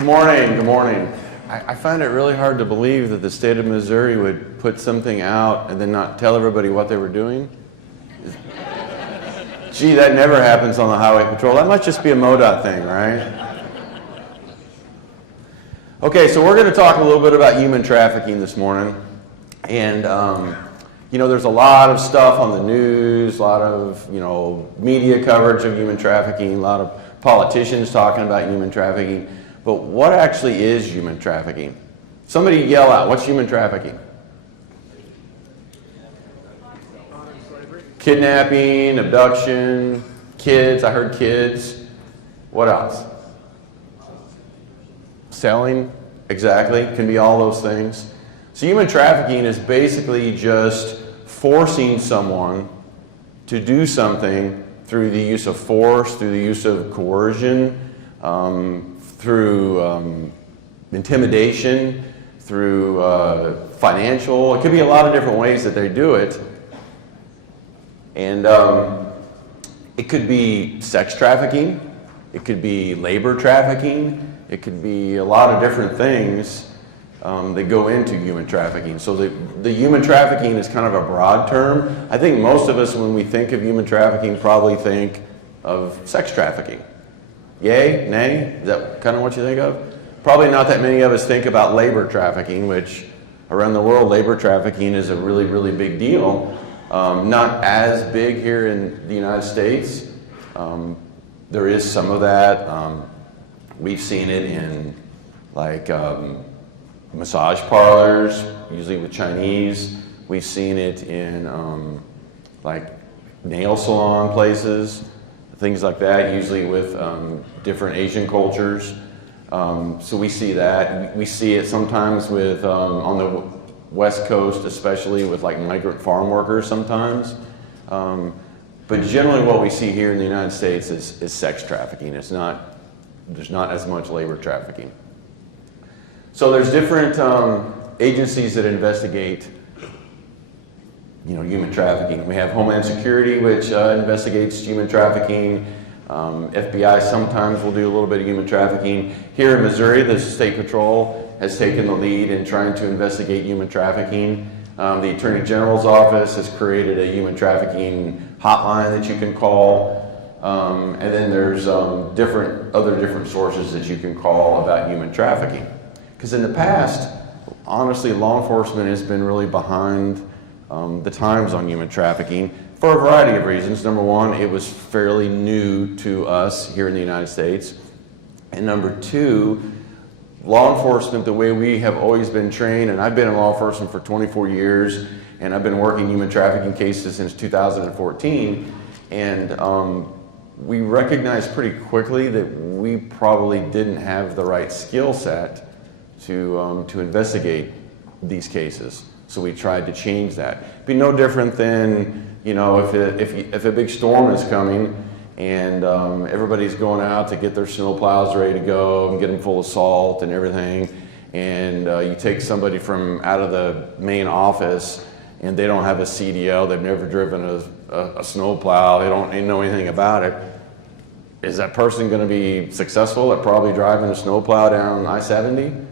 Good morning, good morning. I find it really hard to believe that the state of Missouri would put something out and then not tell everybody what they were doing. Gee, that never happens on the highway patrol. That must just be a MoDOT thing, right? Okay, so we're going to talk a little bit about human trafficking this morning. And, you know, there's a lot of stuff on the news, a lot of, media coverage of human trafficking, a lot of politicians talking about human trafficking. But what actually is human trafficking? Somebody yell out, what's human trafficking? Kidnapping, abduction, kids, I heard kids. What else? Selling, exactly, can be all those things. So human trafficking is basically just forcing someone to do something through the use of force, through the use of coercion, through intimidation, through financial. It could be a lot of different ways that they do it. And it could be sex trafficking, it could be labor trafficking, it could be a lot of different things that go into human trafficking. So the human trafficking is kind of a broad term. I think most of us, when we think of human trafficking, probably think of sex trafficking. Yay? Nay? Is that kind of what you think of? Probably not that many of us think about labor trafficking, which around the world, labor trafficking is a really, really big deal. Not as big here in the United States. There is some of that. We've seen it in massage parlors, usually with Chinese. We've seen it in nail salon places, things like that, usually with different Asian cultures. So we see that. We see it sometimes with, on the West Coast, especially with migrant farm workers sometimes. But generally what we see here in the United States is sex trafficking. There's not as much labor trafficking. So there's different agencies that investigate human trafficking. We have Homeland Security, which investigates human trafficking. FBI sometimes will do a little bit of human trafficking. Here in Missouri, the State Patrol has taken the lead in trying to investigate human trafficking. The Attorney General's office has created a human trafficking hotline that you can call. And then there's other different sources that you can call about human trafficking. Because in the past, honestly, law enforcement has been really behind the times on human trafficking for a variety of reasons. Number one, it was fairly new to us here in the United States. And number two, law enforcement, the way we have always been trained, and I've been in law enforcement for 24 years, and I've been working human trafficking cases since 2014, and we recognized pretty quickly that we probably didn't have the right skill set to investigate these cases. So we tried to change that. It'd be no different than, if a big storm is coming and everybody's going out to get their snow plows ready to go and get them full of salt and everything, and you take somebody from out of the main office and they don't have a CDL, they've never driven a snow plow, they don't know anything about it. Is that person going to be successful at probably driving a snow plow down I-70?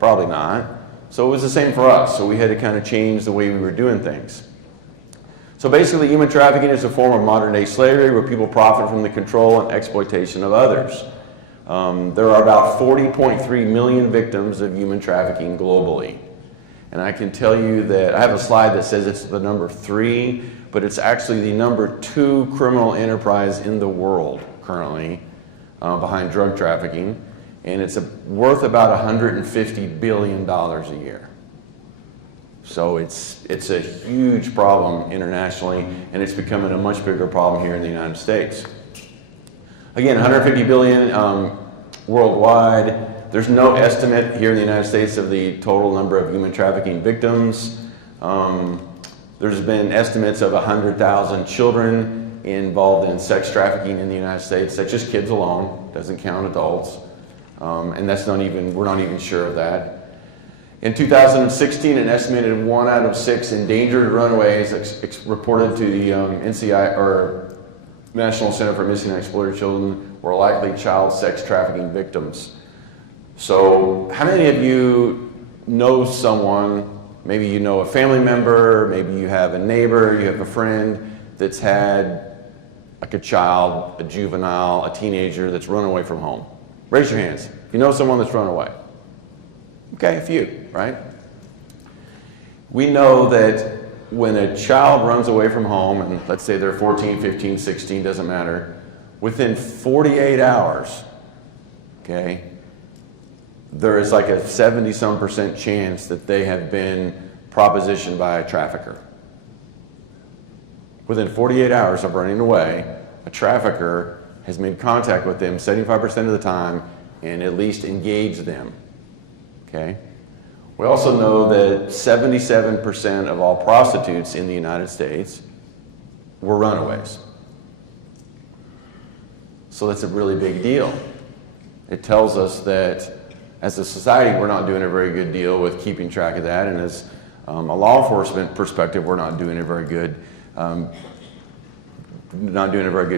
Probably not. So it was the same for us. So we had to kind of change the way we were doing things. So basically, human trafficking is a form of modern-day slavery where people profit from the control and exploitation of others. There are about 40.3 million victims of human trafficking globally. And I can tell you that I have a slide that says it's the number 3, but it's actually the number 2 criminal enterprise in the world currently behind drug trafficking. And it's worth about $150 billion a year. So it's a huge problem internationally, and it's becoming a much bigger problem here in the United States. Again, 150 billion worldwide. There's no estimate here in the United States of the total number of human trafficking victims. There's been estimates of 100,000 children involved in sex trafficking in the United States. That's just kids alone, doesn't count adults. And we're not even sure of that. In 2016, an estimated 1 out of 6 endangered runaways reported to the NCI, or National Center for Missing and Exploited Children, were likely child sex trafficking victims. So how many of you know someone, maybe you know a family member, maybe you have a neighbor, you have a friend that's had like a child, a juvenile, a teenager that's run away from home? Raise your hands. If you know someone that's run away. Okay, a few, right? We know that when a child runs away from home, and let's say they're 14, 15, 16, doesn't matter, within 48 hours, okay, there is like a 70-some% chance that they have been propositioned by a trafficker. Within 48 hours of running away, a trafficker has made contact with them 75% of the time and at least engaged them, okay? We also know that 77% of all prostitutes in the United States were runaways. So that's a really big deal. It tells us that as a society, we're not doing a very good deal with keeping track of that, and as a law enforcement perspective, we're not doing a very good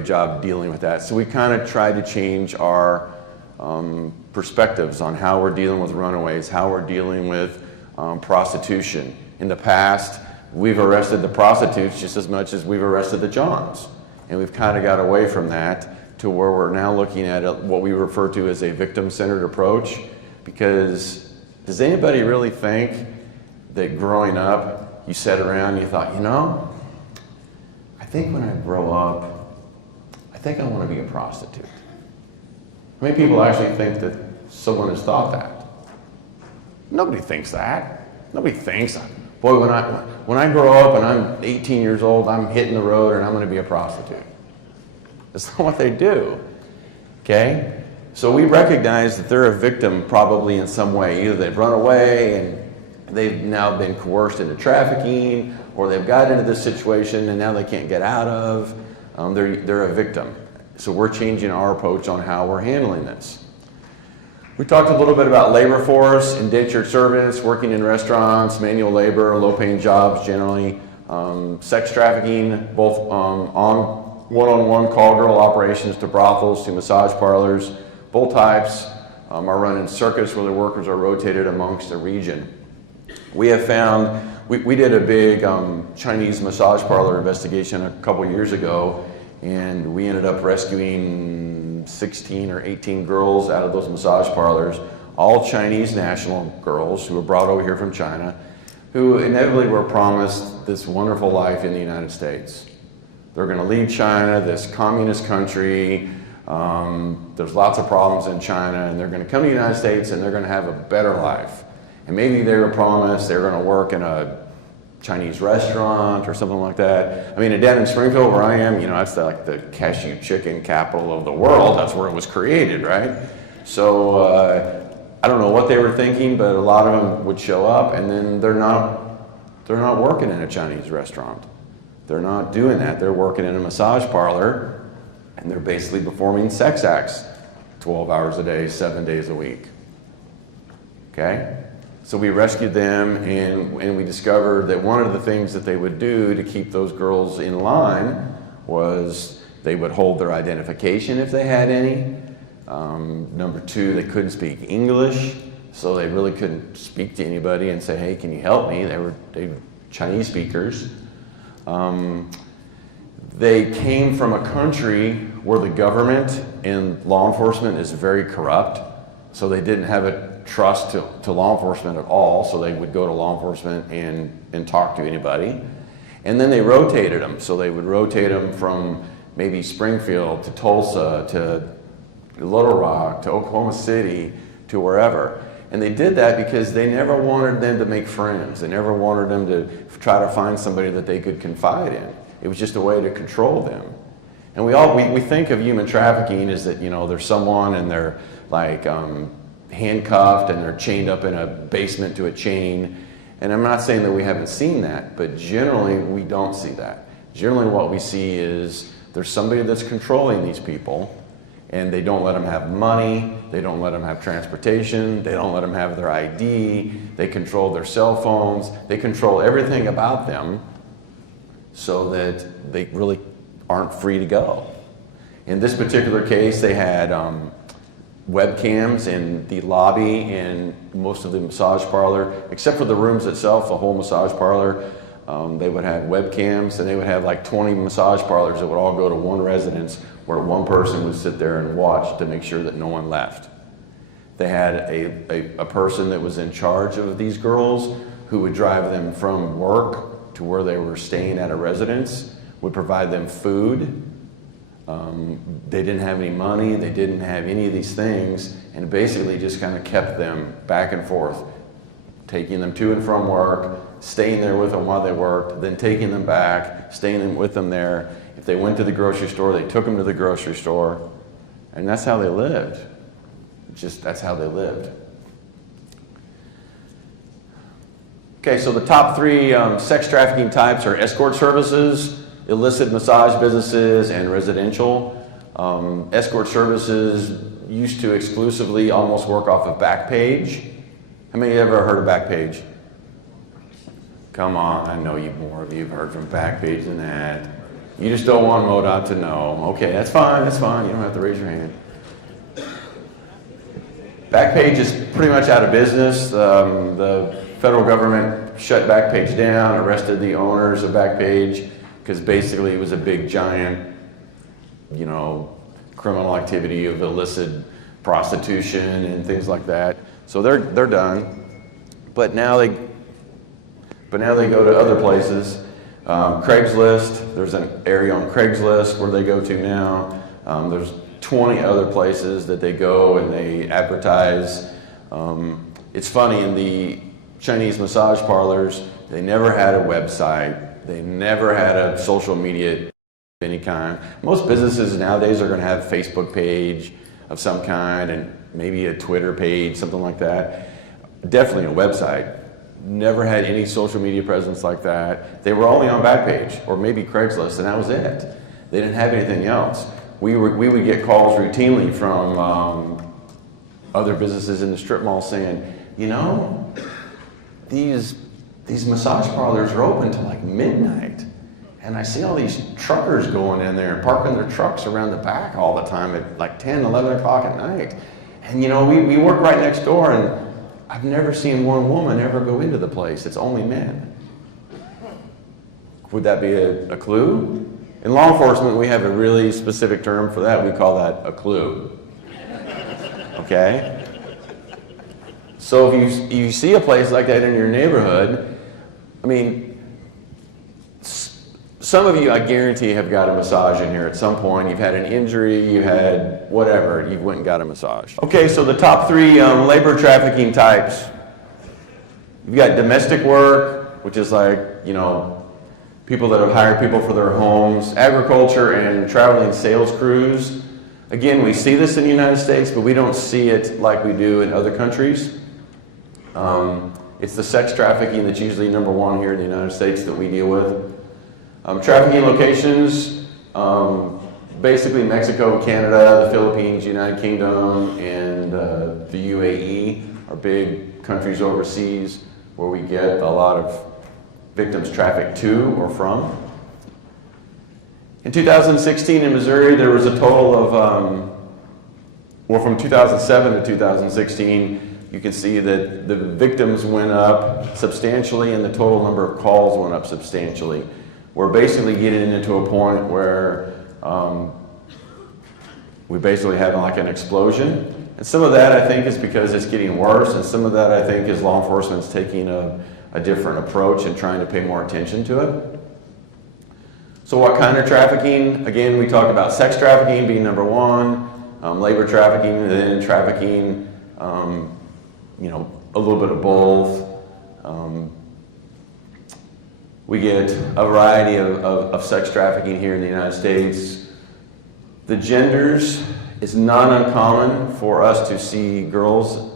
job dealing with that. So we kind of try to change our perspectives on how we're dealing with runaways, how we're dealing with prostitution. In the past, we've arrested the prostitutes just as much as we've arrested the Johns. And we've kind of got away from that to where we're now looking at what we refer to as a victim-centered approach. Because does anybody really think that growing up, you sat around and you thought, you know, I think when I grow up, I think I want to be a prostitute? How many people actually think that someone has thought that? Nobody thinks that. Nobody thinks, boy, when I grow up and I'm 18 years old, I'm hitting the road and I'm going to be a prostitute. That's not what they do, okay? So we recognize that they're a victim probably in some way. Either they've run away and they've now been coerced into trafficking, or they've got into this situation and now they can't get out of. They're a victim. So we're changing our approach on how we're handling this. We talked a little bit about labor force, indentured servants, working in restaurants, manual labor, low-paying jobs generally, sex trafficking, both on one-on-one call girl operations to brothels to massage parlors. Both types are run in circuits where the workers are rotated amongst the region. We have found, we did a big Chinese massage parlor investigation a couple years ago, and we ended up rescuing 16 or 18 girls out of those massage parlors, all Chinese national girls who were brought over here from China, who inevitably were promised this wonderful life in the United States. They're going to leave China, this communist country. There's lots of problems in China, and they're going to come to the United States and they're going to have a better life. And maybe they were promised they're going to work in a Chinese restaurant or something like that. I mean, down in Springfield where I am, you know, that's like the cashew chicken capital of the world. That's where it was created, right? So I don't know what they were thinking, but a lot of them would show up and then they're not working in a Chinese restaurant. They're not doing that. They're working in a massage parlor and they're basically performing sex acts 12 hours a day, 7 days a week. Okay? So we rescued them and we discovered that one of the things that they would do to keep those girls in line was they would hold their identification if they had any. Number two, they couldn't speak English, so they really couldn't speak to anybody and say, hey, can you help me? They were Chinese speakers. They came from a country where the government and law enforcement is very corrupt, so they didn't have a trust to law enforcement at all, so they would go to law enforcement and talk to anybody. And then they rotated them, so they would rotate them from maybe Springfield to Tulsa to Little Rock to Oklahoma City to wherever. And they did that because they never wanted them to make friends. They never wanted them to try to find somebody that they could confide in. It was just a way to control them. And we think of human trafficking as that, you know, there's someone and they're like handcuffed and they're chained up in a basement to a chain. And I'm not saying that we haven't seen that, but generally we don't see that. Generally what we see is there's somebody that's controlling these people, and they don't let them have money, they don't let them have transportation, they don't let them have their ID, they control their cell phones, they control everything about them so that they really aren't free to go. In this particular case, they had webcams in the lobby and most of the massage parlor, except for the rooms itself, the whole massage parlor. They would have webcams, and they would have like 20 massage parlors that would all go to one residence where one person would sit there and watch to make sure that no one left. They had a person that was in charge of these girls who would drive them from work to where they were staying at a residence, would provide them food. They didn't have any money, they didn't have any of these things, and basically just kind of kept them back and forth, taking them to and from work, staying there with them while they worked, then taking them back, staying with them there. If they went to the grocery store, they took them to the grocery store, and that's how they lived. That's how they lived. Okay, so the top three sex trafficking types are escort services, illicit massage businesses, and residential. Escort services used to exclusively almost work off of Backpage. How many of you ever heard of Backpage? Come on, I know more of you have heard from Backpage than that. You just don't want MoDOT to know. Okay, that's fine, you don't have to raise your hand. Backpage is pretty much out of business. The federal government shut Backpage down, arrested the owners of Backpage, because basically it was a big giant, criminal activity of illicit prostitution and things like that. So they're done. But now they go to other places. Craigslist, there's an area on Craigslist where they go to now. There's 20 other places that they go and they advertise. It's funny, in the Chinese massage parlors, they never had a website. They never had a social media of any kind. Most businesses nowadays are going to have a Facebook page of some kind and maybe a Twitter page, something like that. Definitely a website. Never had any social media presence like that. They were only on Backpage or maybe Craigslist, and that was it. They didn't have anything else. We would get calls routinely from other businesses in the strip mall saying, these massage parlors are open till like midnight, and I see all these truckers going in there and parking their trucks around the back all the time at like 10, 11 o'clock at night. And we work right next door, and I've never seen one woman ever go into the place. It's only men. Would that be a clue? In law enforcement, we have a really specific term for that. We call that a clue. Okay? So if you see a place like that in your neighborhood, some of you, I guarantee, have got a massage in here at some point. You've had an injury, you had whatever, you went and got a massage. Okay, so the top three labor trafficking types. You've got domestic work, which is like, people that have hired people for their homes, agriculture, and traveling sales crews. Again, we see this in the United States, but we don't see it like we do in other countries. It's the sex trafficking that's usually number one here in the United States that we deal with. Trafficking locations, basically Mexico, Canada, the Philippines, United Kingdom, and the UAE are big countries overseas where we get a lot of victims trafficked to or from. In 2016 in Missouri, there was a total of, from 2007 to 2016, you can see that the victims went up substantially and the total number of calls went up substantially. We're basically getting into a point where we basically have like an explosion. And some of that I think is because it's getting worse, and some of that I think is law enforcement's taking a different approach and trying to pay more attention to it. So what kind of trafficking? Again, we talked about sex trafficking being number one, labor trafficking, and then trafficking, a little bit of both. We get a variety of sex trafficking here in the United States. The genders, it's not uncommon for us to see girls,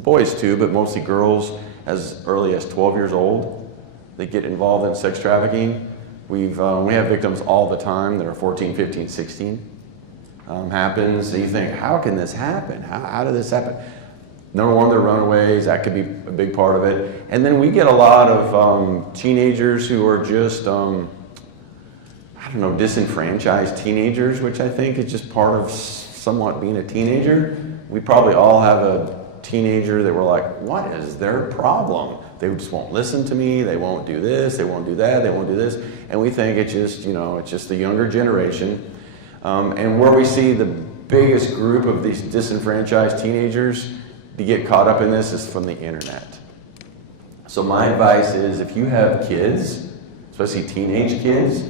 boys too, but mostly girls as early as 12 years old. They get involved in sex trafficking. We have victims all the time that are 14, 15, 16. Happens, so you think, how can this happen? How did this happen? Number one, they're runaways. That could be a big part of it. And then we get a lot of teenagers who are just, disenfranchised teenagers, which I think is just part of somewhat being a teenager, we probably all have a teenager that we're like, what is their problem? They just won't listen to me, they won't do this, they won't do that, they won't do this. And we think it's just, it's just the younger generation. And where we see the biggest group of these disenfranchised teenagers to get caught up in this is from the internet. So my advice is, if you have kids, especially teenage kids,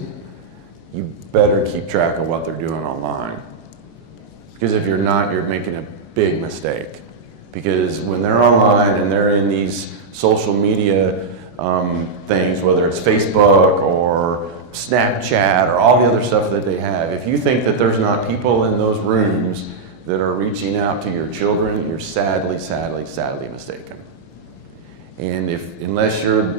you better keep track of what they're doing online. Because if you're not, you're making a big mistake. Because when they're online and they're in these social media things, whether it's Facebook or Snapchat or all the other stuff that they have, if you think that there's not people in those rooms that are reaching out to your children, you're sadly mistaken. And unless you're,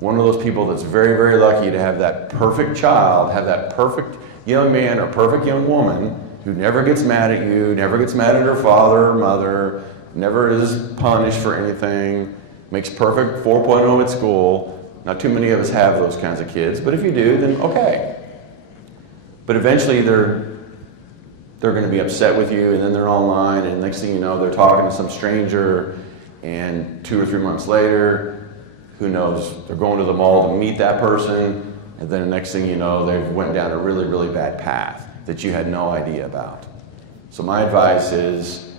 one of those people that's very, very lucky to have that perfect child, have that perfect young man or perfect young woman who never gets mad at you, never gets mad at her father or mother, never is punished for anything, makes perfect 4.0 at school. Not too many of us have those kinds of kids, but if you do, then okay. But eventually they're going to be upset with you, and then they're online, and next thing you know, they're talking to some stranger, and 2 or 3 months later, who knows, they're going to the mall to meet that person, and then the next thing you know, they went down a really, really bad path that you had no idea about. So my advice is,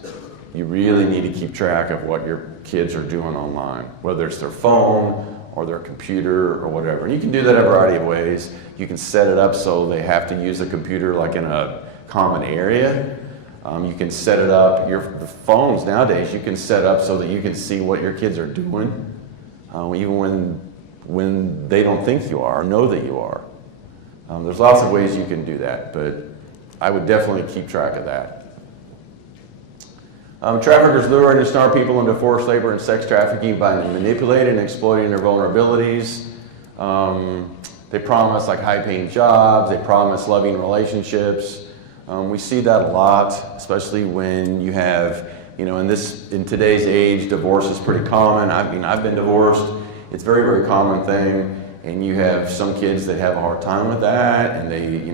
you really need to keep track of what your kids are doing online, whether it's their phone or their computer or whatever. And you can do that a variety of ways. You can set it up so they have to use the computer like in a common area. You can set it up, the phones nowadays, you can set up so that you can see what your kids are doing, even when they don't think you are or know that you are. There's lots of ways you can do that, but I would definitely keep track of that. Traffickers lure and ensnare people into forced labor and sex trafficking by manipulating and exploiting their vulnerabilities. They promise like high-paying jobs, they promise loving relationships. We see that a lot, especially when you have, in today's age, divorce is pretty common. I've been divorced. It's a very, very common thing. And you have some kids that have a hard time with that, and they,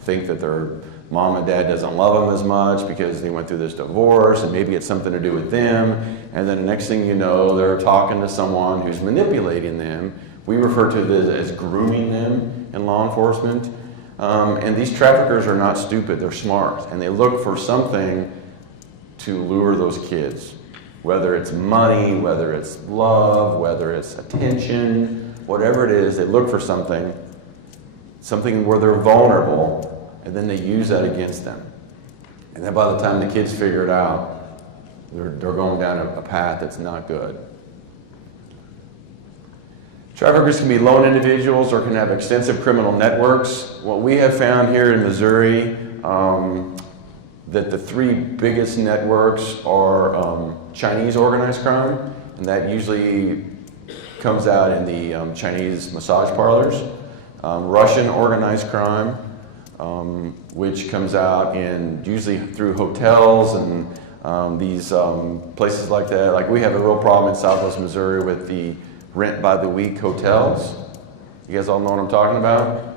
think that their mom and dad doesn't love them as much because they went through this divorce, and maybe it's something to do with them. And then the next thing you know, they're talking to someone who's manipulating them. We refer to this as grooming them in law enforcement. And these traffickers are not stupid, they're smart, and they look for something to lure those kids. Whether it's money, whether it's love, whether it's attention, whatever it is, they look for something where they're vulnerable, and then they use that against them. And then by the time the kids figure it out, they're going down a path that's not good. Traffickers can be lone individuals or can have extensive criminal networks. What we have found here in Missouri, that the 3 biggest networks are Chinese organized crime, and that usually comes out in the Chinese massage parlors. Russian organized crime, which comes out usually through hotels and these places like that. Like we have a real problem in Southwest Missouri with the rent by the week hotels. You guys all know what I'm talking about?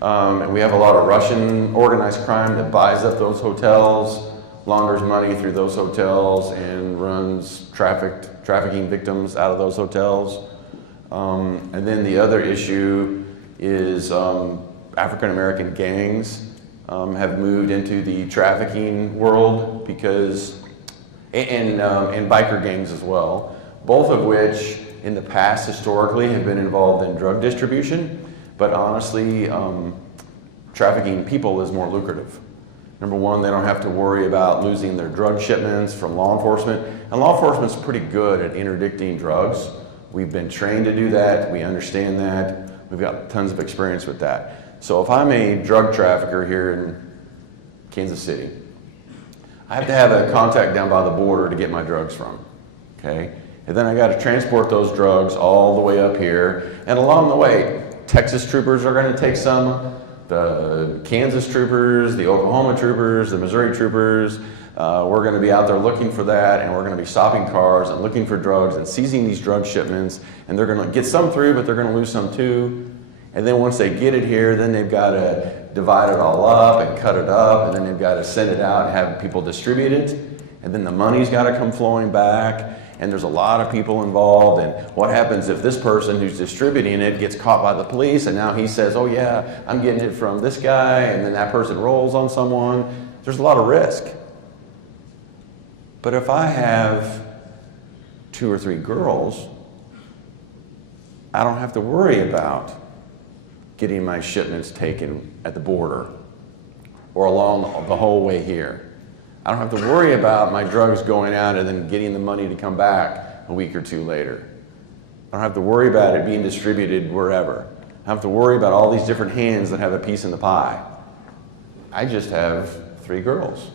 And we have a lot of Russian organized crime that buys up those hotels, launders money through those hotels, and runs trafficking victims out of those hotels. And then the other issue is African American gangs have moved into the trafficking world and biker gangs as well, both of which in the past historically have been involved in drug distribution, but honestly, trafficking people is more lucrative. Number one, they don't have to worry about losing their drug shipments from law enforcement, and law enforcement's pretty good at interdicting drugs. We've been trained to do that, we understand that, we've got tons of experience with that. So if I'm a drug trafficker here in Kansas City, I have to have a contact down by the border to get my drugs from, okay? And then I got to transport those drugs all the way up here, and along the way, Texas troopers are going to take some, the Kansas troopers, the Oklahoma troopers, the Missouri troopers. We're going to be out there looking for that, and we're going to be stopping cars and looking for drugs and seizing these drug shipments, and they're going to get some through, but they're going to lose some too. And then once they get it here, then they've got to divide it all up and cut it up, and then they've got to send it out and have people distribute it. And then the money's got to come flowing back, and there's a lot of people involved. And what happens if this person who's distributing it gets caught by the police, and now he says, oh yeah, I'm getting it from this guy, and then that person rolls on someone. There's a lot of risk. But if I have 2 or 3 girls, I don't have to worry about getting my shipments taken at the border or along the whole way here. I don't have to worry about my drugs going out and then getting the money to come back a week or 2 later. I don't have to worry about it being distributed wherever. I don't have to worry about all these different hands that have a piece in the pie. I just have 3 girls.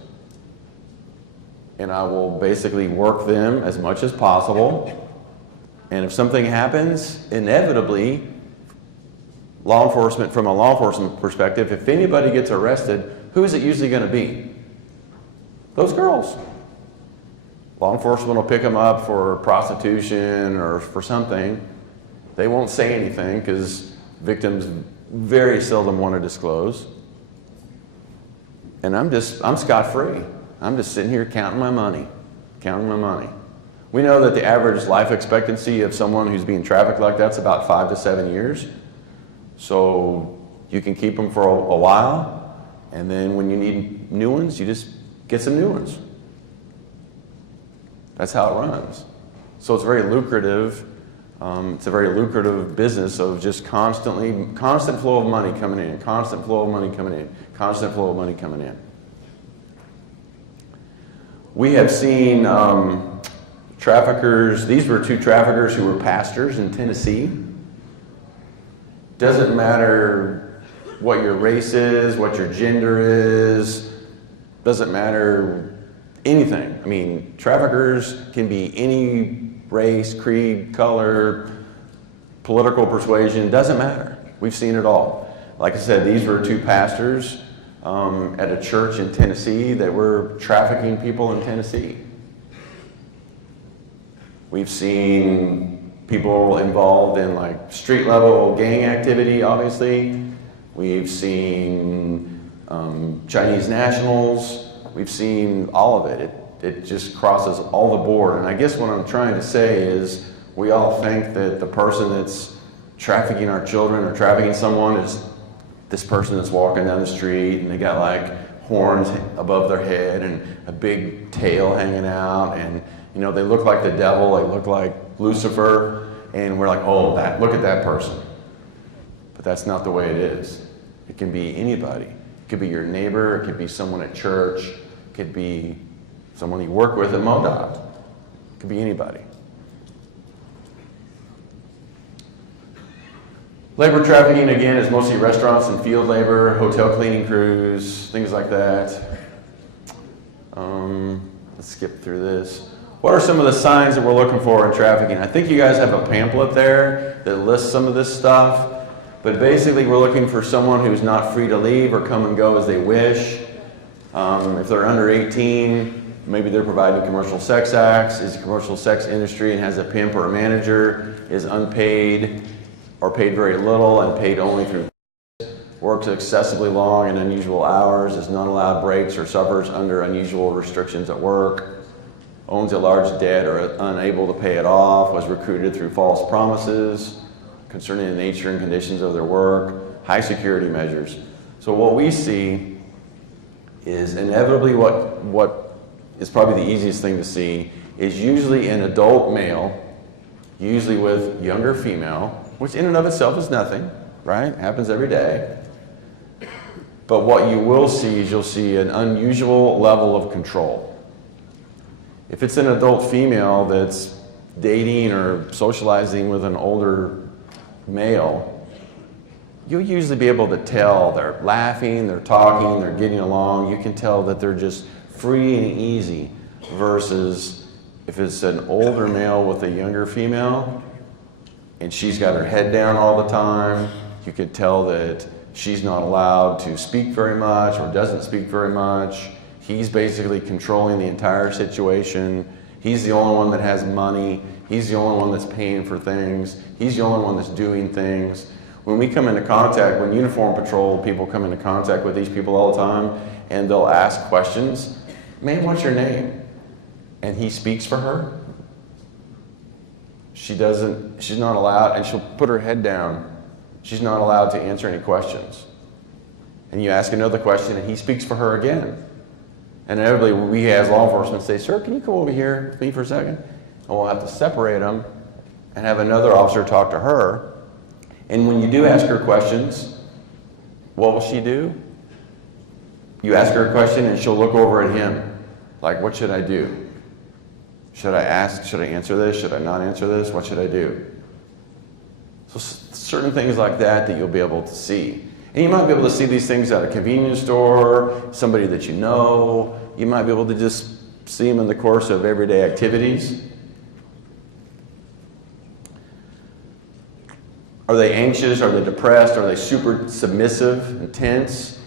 And I will basically work them as much as possible. And if something happens, inevitably, from a law enforcement perspective, if anybody gets arrested, who is it usually going to be? Those girls. Law enforcement will pick them up for prostitution or for something. They won't say anything because victims very seldom want to disclose. And I'm scot-free. I'm just sitting here counting my money. We know that the average life expectancy of someone who's being trafficked like that's about 5 to 7 years. So you can keep them for a while, and then when you need new ones, you just get some new ones. That's how it runs. So it's very lucrative. It's a very lucrative business of just constant flow of money coming in, constant flow of money coming in, constant flow of money coming in. We have seen traffickers. These were 2 traffickers who were pastors in Tennessee. Doesn't matter what your race is, what your gender is, doesn't matter anything. I mean, traffickers can be any race, creed, color, political persuasion, doesn't matter. We've seen it all. Like I said, these were 2 pastors at a church in Tennessee that were trafficking people in Tennessee. We've seen people involved in like street level gang activity, obviously. We've seen Chinese nationals. We've seen all of it. It just crosses all the board. And I guess what I'm trying to say is we all think that the person that's trafficking our children or trafficking someone is this person that's walking down the street and they got like horns above their head and a big tail hanging out, and you know, they look like the devil, they look like Lucifer, and we're like, oh, look at that person. But that's not the way it is. It can be anybody. It could be your neighbor, it could be someone at church, it could be someone you work with at MoDOT. It could be anybody. Labor trafficking, again, is mostly restaurants and field labor, hotel cleaning crews, things like that. Let's skip through this. What are some of the signs that we're looking for in trafficking? I think you guys have a pamphlet there that lists some of this stuff, but basically we're looking for someone who's not free to leave or come and go as they wish. If they're under 18, maybe they're providing commercial sex acts, is a commercial sex industry and has a pimp or a manager, is unpaid or paid very little and paid only through works excessively long and unusual hours, is not allowed breaks or suffers under unusual restrictions at work, owns a large debt or unable to pay it off, was recruited through false promises concerning the nature and conditions of their work, high security measures. So what we see is inevitably what is probably the easiest thing to see is usually an adult male, usually with younger female, which in and of itself is nothing, right? It happens every day. But what you will see is you'll see an unusual level of control. If it's an adult female that's dating or socializing with an older male, you'll usually be able to tell they're laughing, they're talking, they're getting along. You can tell that they're just free and easy versus if it's an older male with a younger female and she's got her head down all the time, you could tell that she's not allowed to speak very much or doesn't speak very much. He's basically controlling the entire situation. He's the only one that has money. He's the only one that's paying for things. He's the only one that's doing things. When we come into contact, when uniform patrol people come into contact with these people all the time, and they'll ask questions, "Ma'am, what's your name?" And he speaks for her. She's not allowed, and she'll put her head down. She's not allowed to answer any questions. And you ask another question, and he speaks for her again. And inevitably, we as law enforcement say, "Sir, can you come over here with me for a second?" And we'll have to separate them and have another officer talk to her. And when you do ask her questions, what will she do? You ask her a question, and she'll look over at him, like, "What should I do? Should I ask? Should I answer this? Should I not answer this? What should I do?" So certain things like that you'll be able to see. And you might be able to see these things at a convenience store, somebody that you know. You might be able to just see them in the course of everyday activities. Are they anxious? Are they depressed? Are they super submissive and tense?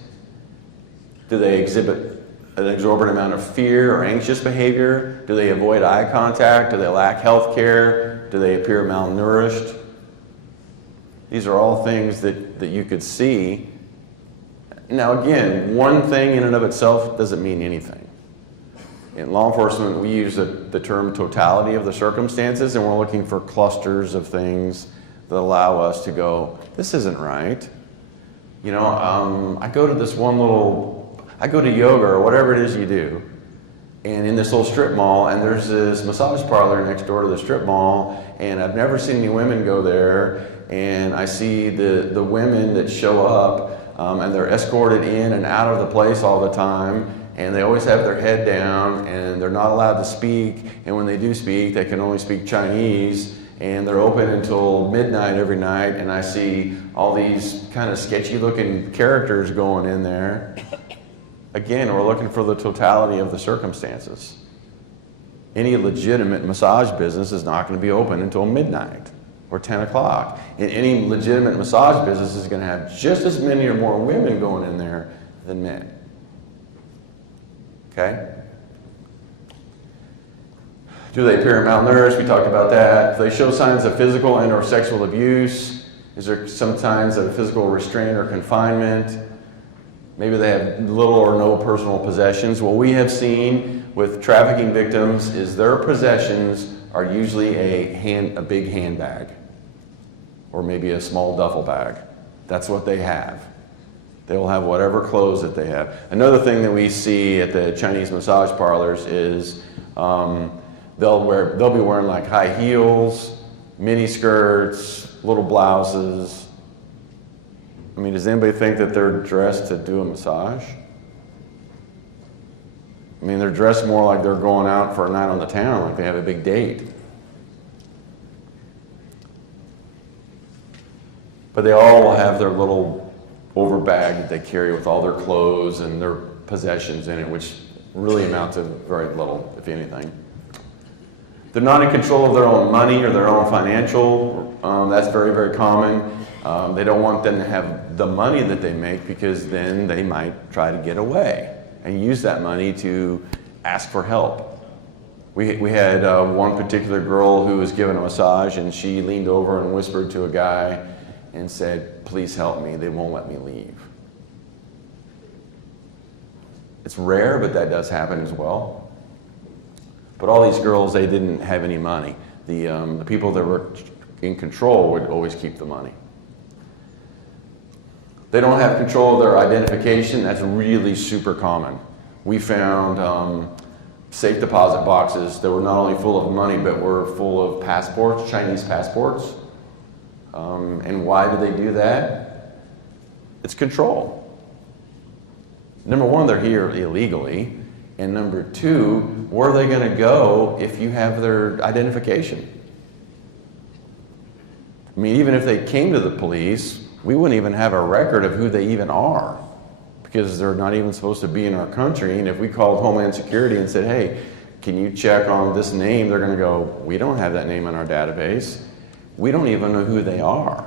Do they exhibit an exorbitant amount of fear or anxious behavior? Do they avoid eye contact? Do they lack health care? Do they appear malnourished? These are all things that you could see. Now again, one thing in and of itself doesn't mean anything. In law enforcement, we use the term totality of the circumstances, and we're looking for clusters of things that allow us to go, "This isn't right." You know, I go to yoga or whatever it is you do, and in this little strip mall, and there's this massage parlor next door to the strip mall, and I've never seen any women go there, and I see the women that show up, and they're escorted in and out of the place all the time, and they always have their head down, and they're not allowed to speak, and when they do speak, they can only speak Chinese, and they're open until midnight every night, and I see all these kind of sketchy looking characters going in there. Again, we're looking for the totality of the circumstances. Any legitimate massage business is not going to be open until midnight or 10 o'clock. And any legitimate massage business is going to have just as many or more women going in there than men. Okay? Do they appear malnourished? We talked about that. Do they show signs of physical and or sexual abuse? Is there some signs of physical restraint or confinement? Maybe they have little or no personal possessions. What we have seen with trafficking victims is their possessions are usually a big handbag or maybe a small duffel bag. That's what they have. They will have whatever clothes that they have. Another thing that we see at the Chinese massage parlors is they'll be wearing like high heels, mini skirts, little blouses. I mean, does anybody think that they're dressed to do a massage? I mean, they're dressed more like they're going out for a night on the town, like they have a big date. But they all will have their little overbag that they carry with all their clothes and their possessions in it, which really amount to very little, if anything. They're not in control of their own money or their own financial. That's very, very common. They don't want them to have the money that they make because then they might try to get away and use that money to ask for help. We had one particular girl who was given a massage, and she leaned over and whispered to a guy and said, "Please help me, they won't let me leave." It's rare, but that does happen as well. But all these girls, they didn't have any money. The people that were in control would always keep the money. They don't have control of their identification. That's really super common. We found safe deposit boxes that were not only full of money, but were full of passports, Chinese passports. And why do they do that? It's control. Number one, they're here illegally. And number two, where are they going to go if you have their identification? I mean, even if they came to the police, we wouldn't even have a record of who they even are because they're not even supposed to be in our country. And if we called Homeland Security and said, "Hey, can you check on this name?" They're going to go, "We don't have that name in our database. We don't even know who they are."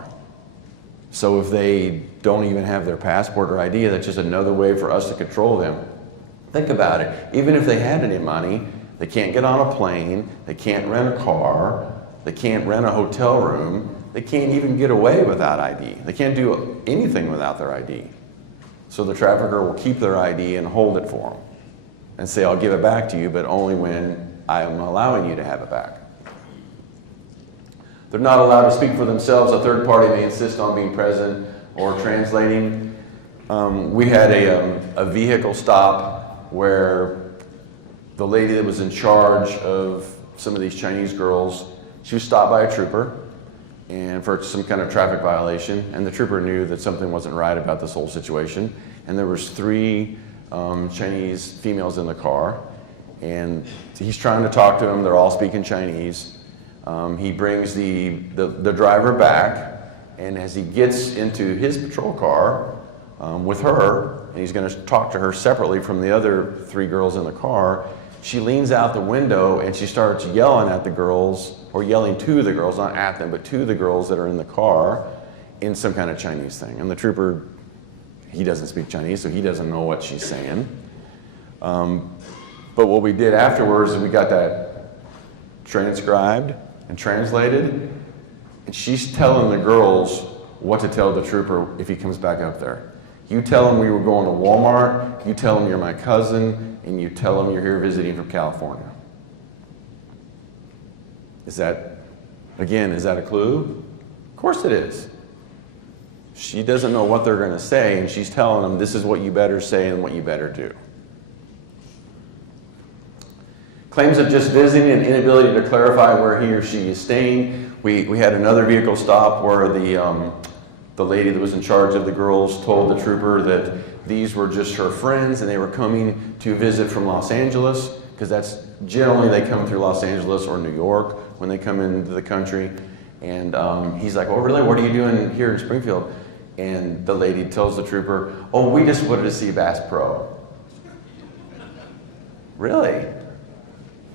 So if they don't even have their passport or ID, that's just another way for us to control them. Think about it. Even if they had any money, they can't get on a plane, they can't rent a car, They can't rent a hotel room. They can't even get away without ID. They can't do anything without their ID. So the trafficker will keep their ID and hold it for them and say, I'll give it back to you, but only when I am allowing you to have it back. They're not allowed to speak for themselves. A third party may insist on being present or translating. We had a vehicle stop where the lady that was in charge of some of these Chinese girls, she was stopped by a trooper and for some kind of traffic violation, and the trooper knew that something wasn't right about this whole situation, and there was 3 Chinese females in the car, and he's trying to talk to them. They're all speaking Chinese. He brings the driver back, and as he gets into his patrol car with her, and he's going to talk to her separately from the other 3 girls in the car, she leans out the window and she starts yelling at the girls, or yelling to the girls, not at them, but to the girls that are in the car in some kind of Chinese thing. And the trooper, he doesn't speak Chinese, so he doesn't know what she's saying. But what we did afterwards is we got that transcribed and translated, and she's telling the girls what to tell the trooper if he comes back up there. You tell him we were going to Walmart, you tell him you're my cousin, and you tell him you're here visiting from California. Is that a clue? Of course it is. She doesn't know what they're going to say, and she's telling them this is what you better say and what you better do. Claims of just visiting and inability to clarify where he or she is staying. We had another vehicle stop where the lady that was in charge of the girls told the trooper that these were just her friends and they were coming to visit from Los Angeles, because that's generally they come through Los Angeles or New York when they come into the country. And he's like, oh really, what are you doing here in Springfield? And the lady tells the trooper, oh, we just wanted to see Bass Pro. Really?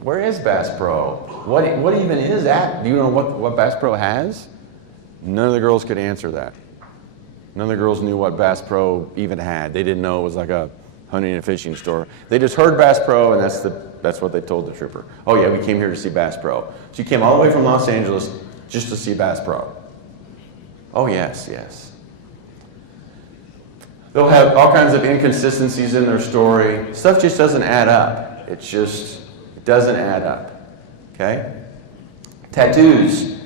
Where is Bass Pro? What even is that? Do you know what Bass Pro has? None of the girls could answer that. None of the girls knew what Bass Pro even had. They didn't know it was like a hunting and fishing store. They just heard Bass Pro, and that's what they told the trooper. Oh yeah, we came here to see Bass Pro. She came all the way from Los Angeles just to see Bass Pro. Oh yes, yes. They'll have all kinds of inconsistencies in their story. Stuff just doesn't add up. It doesn't add up. Okay? Tattoos.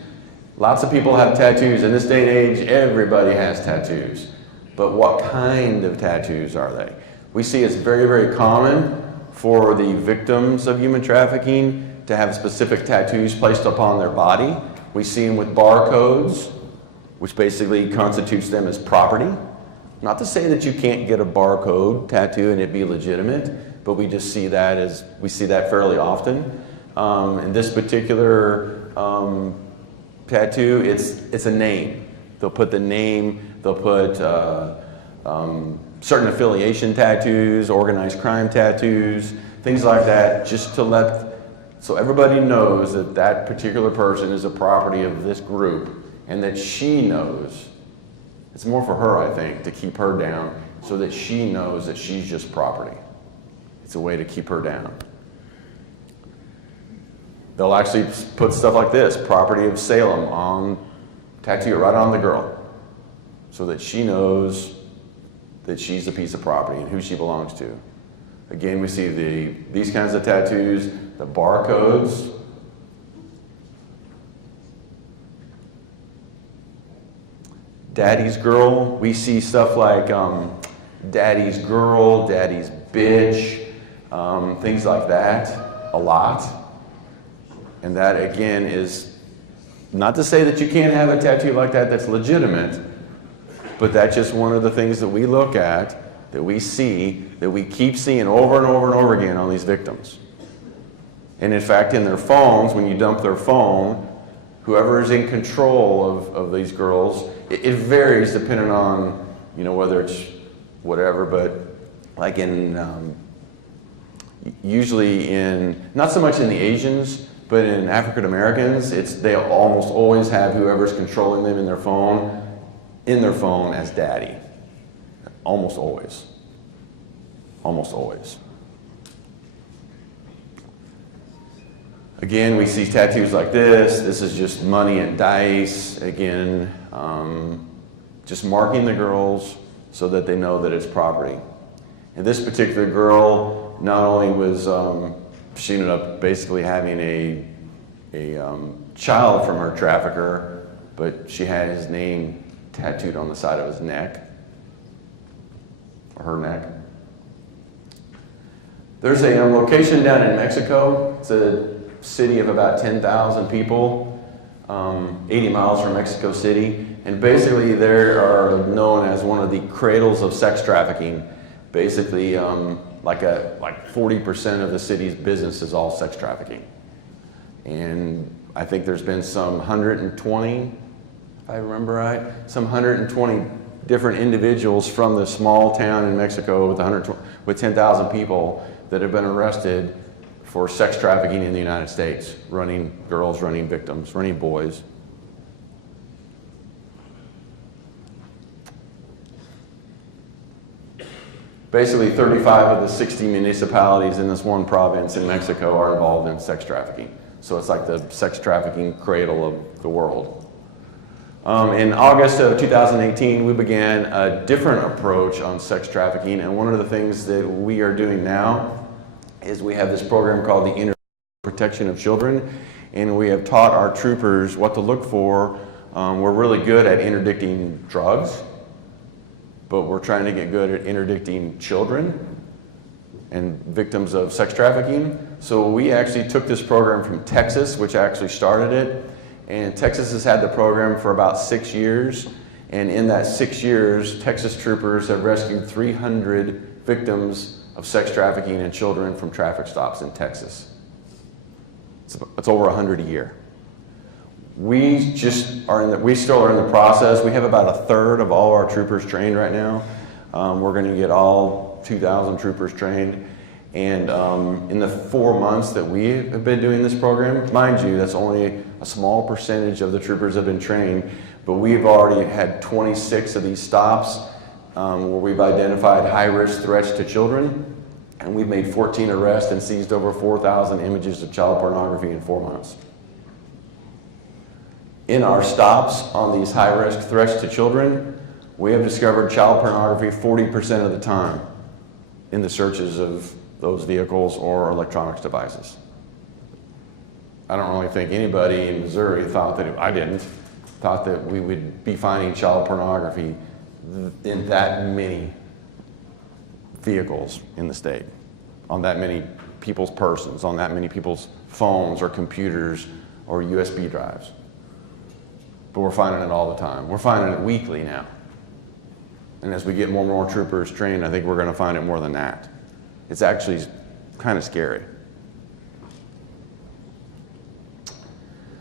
Lots of people have tattoos. In this day and age, everybody has tattoos. But what kind of tattoos are they? We see it's very, very common for the victims of human trafficking to have specific tattoos placed upon their body. We see them with barcodes, which basically constitutes them as property. Not to say that you can't get a barcode tattoo and it be legitimate, but we just see that fairly often. In this particular tattoo, it's a name. They'll put the name, they'll put certain affiliation tattoos, organized crime tattoos, things like that, just to so everybody knows that that particular person is a property of this group, and that she knows. It's more for her, I think, to keep her down so that she knows that she's just property. It's a way to keep her down. They'll actually put stuff like this, property of Salem, on tattoo right on the girl, so that she knows that she's a piece of property and who she belongs to. Again, we see these kinds of tattoos, the barcodes. Daddy's girl, we see stuff like daddy's girl, daddy's bitch, things like that a lot. And that, again, is not to say that you can't have a tattoo like that that's legitimate, but that's just one of the things that we look at, that we see, that we keep seeing over and over and over again on these victims. And in fact, in their phones, when you dump their phone, whoever is in control of these girls, it varies depending on, whether it's whatever, but like usually not so much in the Asians, but in African Americans, they almost always have whoever's controlling them in their phone as daddy. Almost always. Almost always. Again, we see tattoos like this. This is just money and dice. Again, just marking the girls so that they know that it's property. And this particular girl, not only was she ended up basically having a child from her trafficker, but she had his name tattooed on the side of his neck, or her neck. There's a location down in Mexico. It's a city of about 10,000 people, 80 miles from Mexico City. And basically they are known as one of the cradles of sex trafficking. Basically, like 40% of the city's business is all sex trafficking. And I think there's been some 120, if I remember right, some 120 different individuals from the small town in Mexico with 10,000 people that have been arrested for sex trafficking in the United States, running girls, running victims, running boys. Basically, 35 of the 60 municipalities in this one province in Mexico are involved in sex trafficking. So it's like the sex trafficking cradle of the world. In August of 2018, we began a different approach on sex trafficking, and one of the things that we are doing now is we have this program called the Protection of Children, and we have taught our troopers what to look for. We're really good at interdicting drugs, but we're trying to get good at interdicting children and victims of sex trafficking. So we actually took this program from Texas, which actually started it, and Texas has had the program for about 6 years, and in that 6 years, Texas troopers have rescued 300 victims of sex trafficking and children from traffic stops in Texas. It's over 100 a year. We still are in the process. We have about a third of all our troopers trained right now. We're going to get all 2,000 troopers trained. And in the 4 months that we have been doing this program, mind you, that's only a small percentage of the troopers have been trained, but we've already had 26 of these stops where we've identified high-risk threats to children, and we've made 14 arrests and seized over 4,000 images of child pornography in 4 months. In our stops on these high-risk threats to children, we have discovered child pornography 40% of the time in the searches of those vehicles or electronics devices. I don't really think anybody in Missouri thought that we would be finding child pornography in that many vehicles in the state, on that many people's persons, on that many people's phones or computers or USB drives. But we're finding it all the time. We're finding it weekly now. And as we get more and more troopers trained, I think we're going to find it more than that. It's actually kind of scary.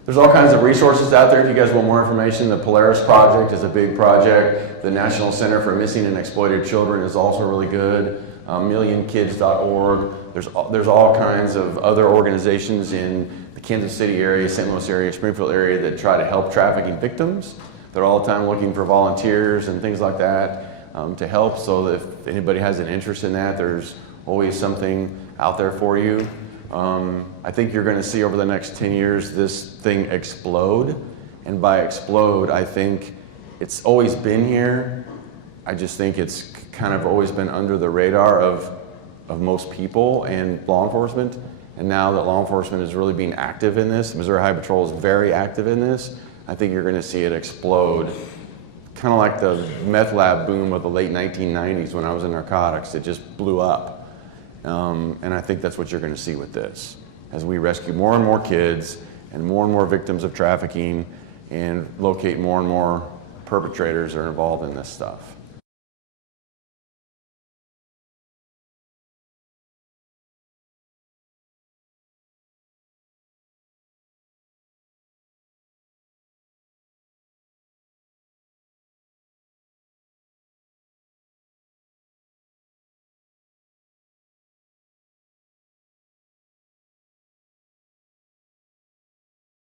There's all kinds of resources out there if you guys want more information. The Polaris Project is a big project. The National Center for Missing and Exploited Children is also really good. MillionKids.org. There's all kinds of other organizations in the Kansas City area, St. Louis area, Springfield area that try to help trafficking victims. They're all the time looking for volunteers and things like that to help. So that if anybody has an interest in that, there's always something out there for you. I think you're going to see over the next 10 years this thing explode. And by explode, I think it's always been here. I just think it's kind of always been under the radar of most people and law enforcement. And now that law enforcement is really being active in this, Missouri Highway Patrol is very active in this, I think you're going to see it explode. Kind of like the meth lab boom of the late 1990s when I was in narcotics. It just blew up. And I think that's what you're going to see with this. As we rescue more and more kids and more victims of trafficking and locate more and more perpetrators that are involved in this stuff.